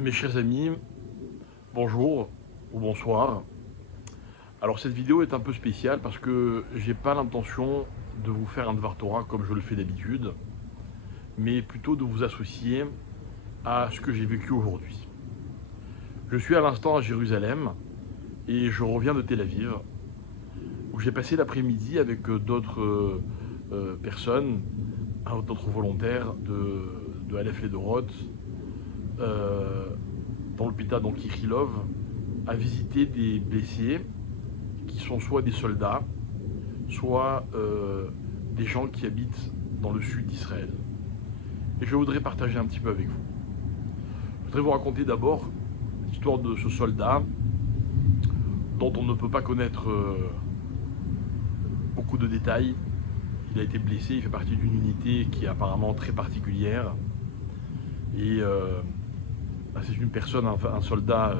Mes chers amis, bonjour ou bonsoir. Alors cette vidéo est un peu spéciale parce que j'ai pas l'intention de vous faire un Dvar Torah comme je le fais d'habitude, mais plutôt de vous associer à ce que j'ai vécu aujourd'hui. Je suis à l'instant à Jérusalem et je reviens de Tel Aviv où j'ai passé l'après-midi avec d'autres personnes, d'autres volontaires de Aleph Ledorot, dans l'hôpital donc Ichilov, à visiter des blessés qui sont soit des soldats, soit des gens qui habitent dans le sud d'Israël. Et je voudrais partager un petit peu avec vous. Je voudrais vous raconter d'abord l'histoire de ce soldat dont on ne peut pas connaître beaucoup de détails. Il a été blessé, il fait partie d'une unité qui est apparemment très particulière. Et c'est une personne, un soldat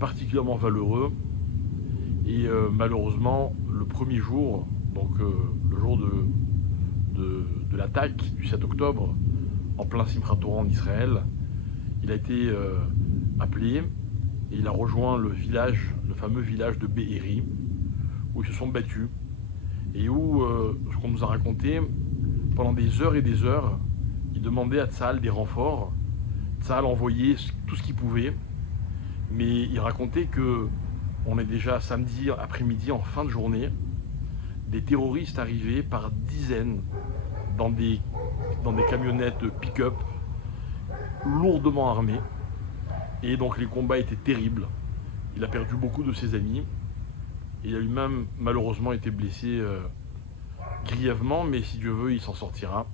particulièrement valeureux. Et malheureusement, le premier jour, donc le jour de l'attaque du 7 octobre, en plein Simchat Torah en Israël, il a été appelé et il a rejoint le village, le fameux village de Be'eri, où ils se sont battus et où, ce qu'on nous a raconté, pendant des heures et des heures, il demandait à Tzahal des renforts. Tzahal envoyait tout ce qu'il pouvait, mais il racontait que on est déjà samedi après-midi, en fin de journée, des terroristes arrivaient par dizaines dans des camionnettes pick-up lourdement armées. Et donc les combats étaient terribles. Il a perdu beaucoup de ses amis. Et il a lui-même malheureusement été blessé grièvement, mais si Dieu veut, il s'en sortira.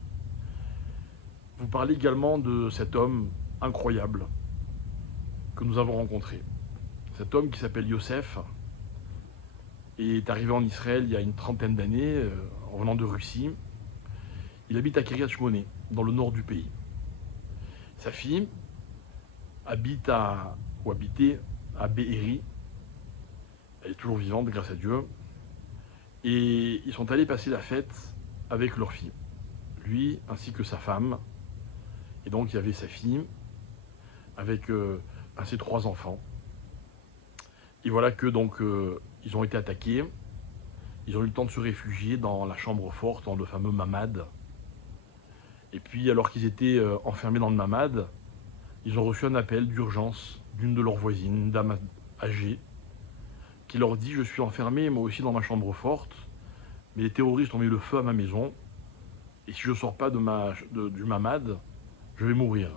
Vous parlez également de cet homme incroyable que nous avons rencontré. Cet homme qui s'appelle Yosef est arrivé en Israël il y a une trentaine d'années, en venant de Russie. Il habite à Kiryat Shmone, dans le nord du pays. Sa fille habitait à Be'eri. Elle est toujours vivante, grâce à Dieu. Et ils sont allés passer la fête avec leur fille, lui ainsi que sa femme. Et donc il y avait sa fille avec ses 3 enfants. Et voilà que donc ils ont été attaqués. Ils ont eu le temps de se réfugier dans la chambre forte, dans le fameux mamad. Et puis alors qu'ils étaient enfermés dans le mamad, ils ont reçu un appel d'urgence d'une de leurs voisines, une dame âgée, qui leur dit: je suis enfermé moi aussi dans ma chambre forte, mais les terroristes ont mis le feu à ma maison, et si je ne sors pas du mamad, je vais mourir.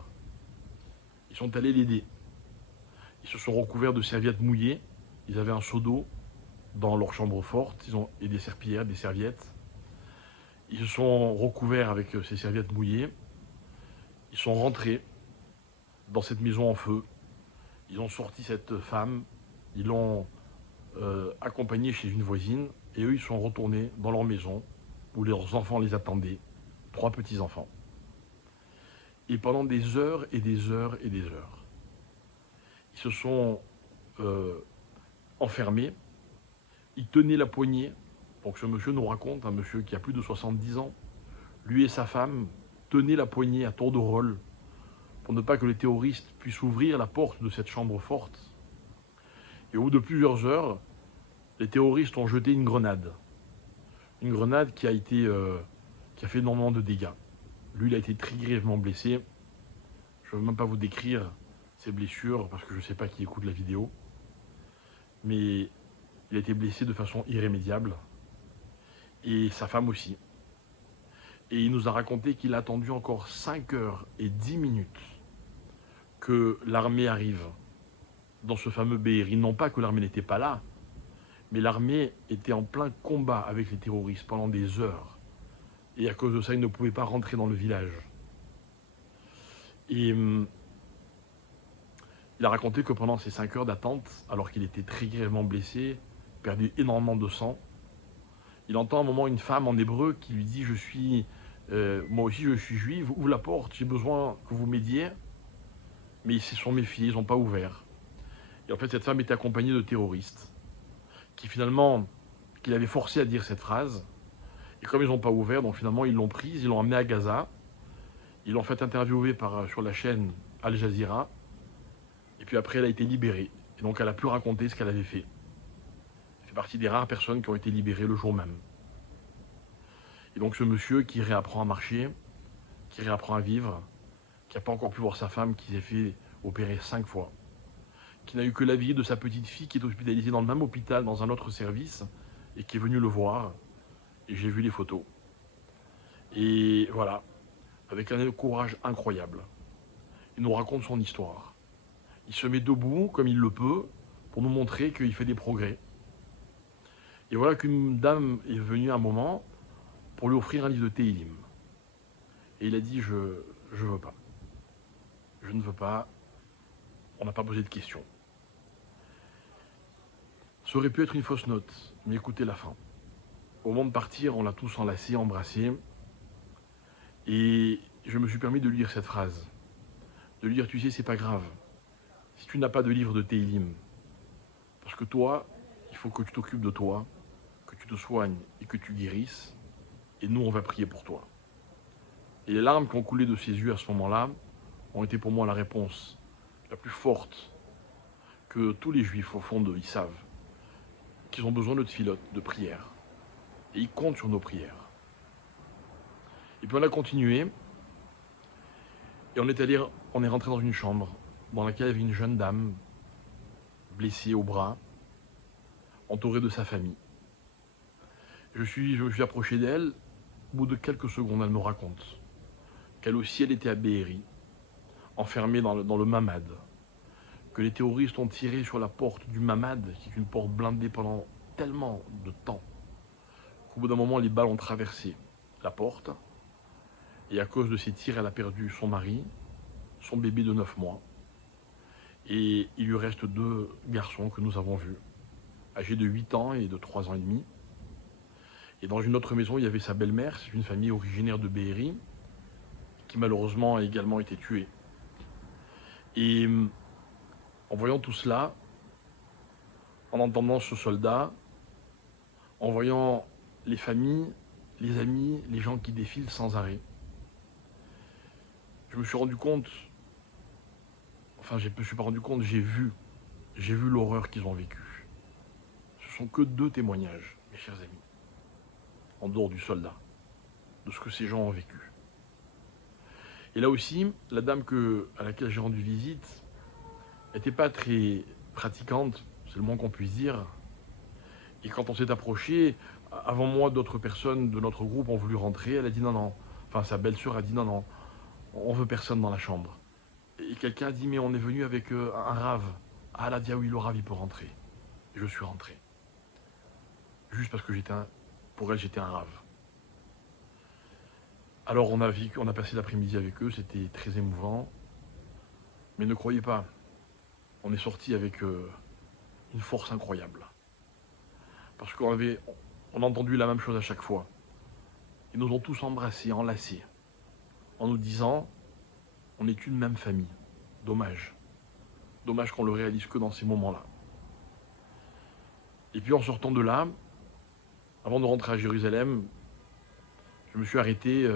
Ils sont allés l'aider. Ils se sont recouverts de serviettes mouillées. Ils avaient un seau d'eau dans leur chambre forte, et des serpillères, des serviettes. Ils se sont recouverts avec ces serviettes mouillées. Ils sont rentrés dans cette maison en feu. Ils ont sorti cette femme. Ils l'ont accompagnée chez une voisine. Et eux, ils sont retournés dans leur maison où leurs enfants les attendaient. 3 petits-enfants. Et pendant des heures et des heures et des heures, ils se sont enfermés. Ils tenaient la poignée. Donc ce monsieur nous raconte, un monsieur qui a plus de 70 ans, lui et sa femme tenaient la poignée à tour de rôle pour ne pas que les terroristes puissent ouvrir la porte de cette chambre forte. Et au bout de plusieurs heures, les terroristes ont jeté une grenade. Une grenade qui a fait énormément de dégâts. Lui, il a été très grièvement blessé. Je ne veux même pas vous décrire ses blessures parce que je ne sais pas qui écoute la vidéo. Mais il a été blessé de façon irrémédiable. Et sa femme aussi. Et il nous a raconté qu'il a attendu encore 5 heures et 10 minutes que l'armée arrive dans ce fameux Be'eri. Non pas que l'armée n'était pas là, mais l'armée était en plein combat avec les terroristes pendant des heures. Et à cause de ça, ils ne pouvaient pas rentrer dans le village. Et il a raconté que pendant ces 5 heures d'attente, alors qu'il était très grièvement blessé, perdu énormément de sang, il entend à un moment une femme en hébreu qui lui dit: moi aussi je suis juive, ouvre la porte, j'ai besoin que vous m'aidiez. Mais ils se sont méfiés, ils n'ont pas ouvert. Et en fait, cette femme était accompagnée de terroristes qui l'avaient forcé à dire cette phrase. Et comme ils n'ont pas ouvert, donc finalement ils l'ont prise, ils l'ont emmenée à Gaza. Ils l'ont fait interviewer sur la chaîne Al Jazeera. Et puis après, elle a été libérée. Et donc, elle a pu raconter ce qu'elle avait fait. Elle fait partie des rares personnes qui ont été libérées le jour même. Et donc, ce monsieur qui réapprend à marcher, qui réapprend à vivre, qui n'a pas encore pu voir sa femme, qui s'est fait opérer 5 fois, qui n'a eu que l'avis de sa petite fille qui est hospitalisée dans le même hôpital, dans un autre service, et qui est venue le voir. Et j'ai vu les photos. Et voilà, avec un courage incroyable. Il nous raconte son histoire. Il se met debout comme il le peut pour nous montrer qu'il fait des progrès. Et voilà qu'une dame est venue un moment pour lui offrir un livre de Tehillim. Et il a dit, je veux pas. Je ne veux pas. On n'a pas posé de questions. Ça aurait pu être une fausse note, mais écoutez la fin. Au moment de partir, on l'a tous enlacé, embrassé. Et je me suis permis de lire cette phrase. De lui dire, tu sais, c'est pas grave. Si tu n'as pas de livre de Tehillim, parce que toi, il faut que tu t'occupes de toi, que tu te soignes et que tu guérisses, et nous, on va prier pour toi. Et les larmes qui ont coulé de ses yeux à ce moment-là ont été pour moi la réponse la plus forte que tous les juifs, au fond d'eux, ils savent qu'ils ont besoin de tfilote, de prière. Et ils comptent sur nos prières. Et puis on a continué, et on est rentré dans une chambre dans laquelle il y avait une jeune dame, blessée au bras, entourée de sa famille. Je me suis approché d'elle. Au bout de quelques secondes, elle me raconte qu'elle aussi, elle était à Be'eri, enfermée dans le mamad, que les terroristes ont tiré sur la porte du mamad, qui est une porte blindée pendant tellement de temps, qu'au bout d'un moment, les balles ont traversé la porte, et à cause de ces tirs, elle a perdu son mari, son bébé de 9 mois, et il lui reste 2 garçons que nous avons vus, âgés de 8 ans et de 3 ans et demi. Et dans une autre maison, il y avait sa belle-mère, c'est une famille originaire de Be'eri, qui malheureusement a également été tuée. Et en voyant tout cela, en entendant ce soldat, en voyant les familles, les amis, les gens qui défilent sans arrêt, je me suis rendu compte, enfin je ne me suis pas rendu compte, j'ai vu l'horreur qu'ils ont vécue. Ce sont que 2 témoignages, mes chers amis, en dehors du soldat, de ce que ces gens ont vécu. Et là aussi, la dame à laquelle j'ai rendu visite n'était pas très pratiquante, c'est le moins qu'on puisse dire. Et quand on s'est approché, avant moi, d'autres personnes de notre groupe ont voulu rentrer. Elle a dit non, non. Enfin, sa belle-sœur a dit non, non, on veut personne dans la chambre. Et quelqu'un a dit mais on est venu avec un rave. Ah, elle a dit ah oui, le rave il peut rentrer. Et je suis rentré. Juste parce que pour elle, j'étais un rave. Alors on a passé l'après-midi avec eux, c'était très émouvant. Mais ne croyez pas, on est sorti avec une force incroyable. Parce qu'on a entendu la même chose à chaque fois. Ils nous ont tous embrassés, enlacés, en nous disant, on est une même famille. Dommage. Dommage qu'on le réalise que dans ces moments-là. Et puis en sortant de là, avant de rentrer à Jérusalem, je me suis arrêté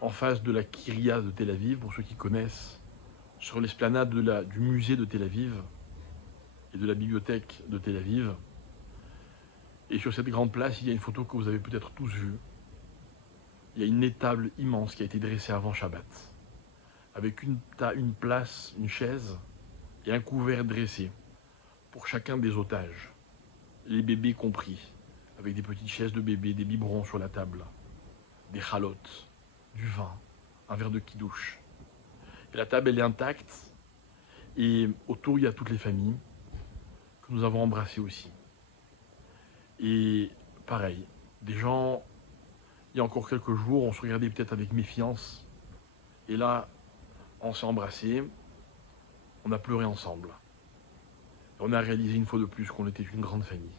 en face de la Kyria de Tel Aviv, pour ceux qui connaissent, sur l'esplanade du musée de Tel Aviv et de la bibliothèque de Tel Aviv. Et sur cette grande place, il y a une photo que vous avez peut-être tous vue. Il y a une étable immense qui a été dressée avant Shabbat, avec une place, une chaise et un couvert dressé pour chacun des otages, les bébés compris, avec des petites chaises de bébés, des biberons sur la table, des chalotes, du vin, un verre de kidouche. Et la table, elle est intacte, et autour, il y a toutes les familles que nous avons embrassées aussi. Et pareil, des gens, il y a encore quelques jours, on se regardait peut-être avec méfiance, et là, on s'est embrassés, on a pleuré ensemble. On a réalisé une fois de plus qu'on était une grande famille.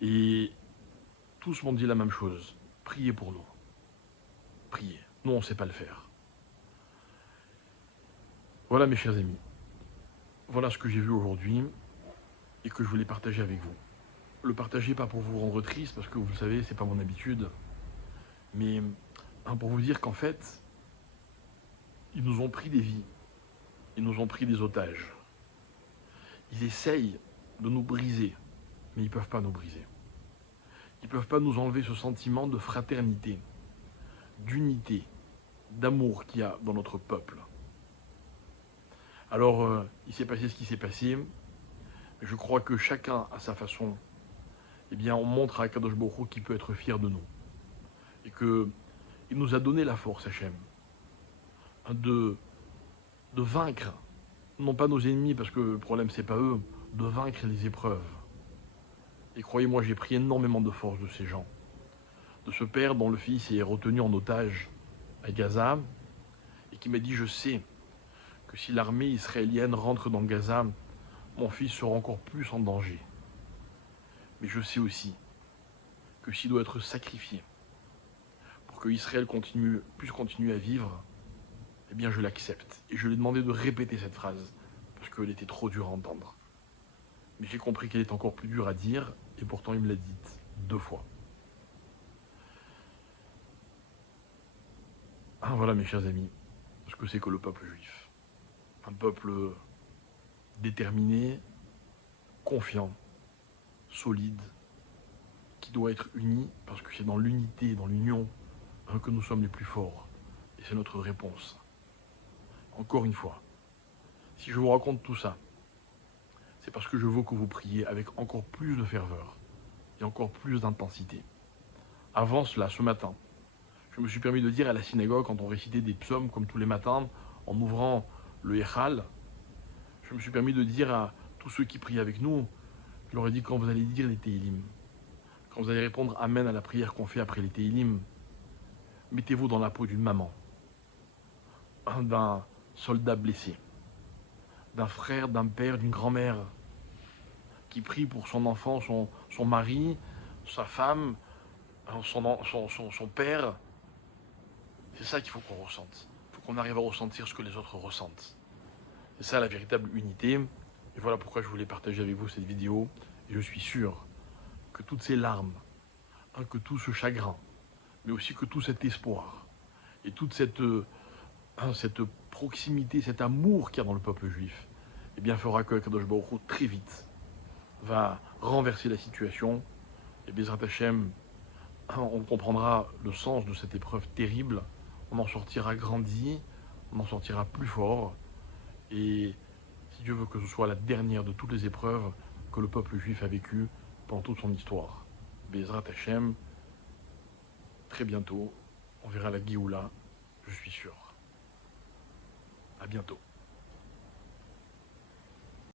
Et tous m'ont dit la même chose, priez pour nous. Priez. Nous, on ne sait pas le faire. Voilà mes chers amis. Voilà ce que j'ai vu aujourd'hui et que je voulais partager avec vous. Le partager pas pour vous rendre triste, parce que vous le savez, c'est pas mon habitude, mais pour vous dire qu'en fait, ils nous ont pris des vies. Ils nous ont pris des otages. Ils essayent de nous briser, mais ils ne peuvent pas nous briser. Ils ne peuvent pas nous enlever ce sentiment de fraternité, d'unité, d'amour qu'il y a dans notre peuple. Alors, il s'est passé ce qui s'est passé, mais je crois que chacun, à sa façon, eh bien, on montre à Akadosh Baruch Hu qu'il peut être fier de nous. Et qu'il nous a donné la force, Hachem, de vaincre, non pas nos ennemis, parce que le problème, c'est pas eux, de vaincre les épreuves. Et croyez-moi, j'ai pris énormément de force de ces gens. De ce père dont le fils est retenu en otage à Gaza, et qui m'a dit, je sais que si l'armée israélienne rentre dans Gaza, mon fils sera encore plus en danger. Mais je sais aussi que s'il doit être sacrifié pour que Israël puisse continuer à vivre, eh bien je l'accepte. Et je lui ai demandé de répéter cette phrase, parce qu'elle était trop dure à entendre. Mais j'ai compris qu'elle est encore plus dure à dire, et pourtant il me l'a dite 2 fois. Ah, voilà mes chers amis, ce que c'est que le peuple juif. Un peuple déterminé, confiant, solide, qui doit être uni, parce que c'est dans l'unité, dans l'union, que nous sommes les plus forts. Et c'est notre réponse. Encore une fois, si je vous raconte tout ça, c'est parce que je veux que vous priez avec encore plus de ferveur et encore plus d'intensité. Avant cela, ce matin, je me suis permis de dire à la synagogue, quand on récitait des psaumes comme tous les matins, en ouvrant le Echal, je me suis permis de dire à tous ceux qui prient avec nous, je leur ai dit, quand vous allez dire les Tehillim, quand vous allez répondre Amen à la prière qu'on fait après les Tehillim, mettez-vous dans la peau d'une maman, d'un soldat blessé, d'un frère, d'un père, d'une grand-mère, qui prie pour son enfant, son mari, sa femme, son père. C'est ça qu'il faut qu'on ressente. Il faut qu'on arrive à ressentir ce que les autres ressentent. C'est ça la véritable unité. Et voilà pourquoi je voulais partager avec vous cette vidéo. Et je suis sûr que toutes ces larmes, que tout ce chagrin, mais aussi que tout cet espoir, et toute cette proximité, cet amour qu'il y a dans le peuple juif, eh bien fera que Kadosh Baruch Hu, très vite, va renverser la situation. Et Bezrat Hashem, on comprendra le sens de cette épreuve terrible, on en sortira grandi, on en sortira plus fort, et si Dieu veut que ce soit la dernière de toutes les épreuves que le peuple juif a vécues pendant toute son histoire. Bezrat Hashem, très bientôt, on verra la Géoula, je suis sûr. À bientôt.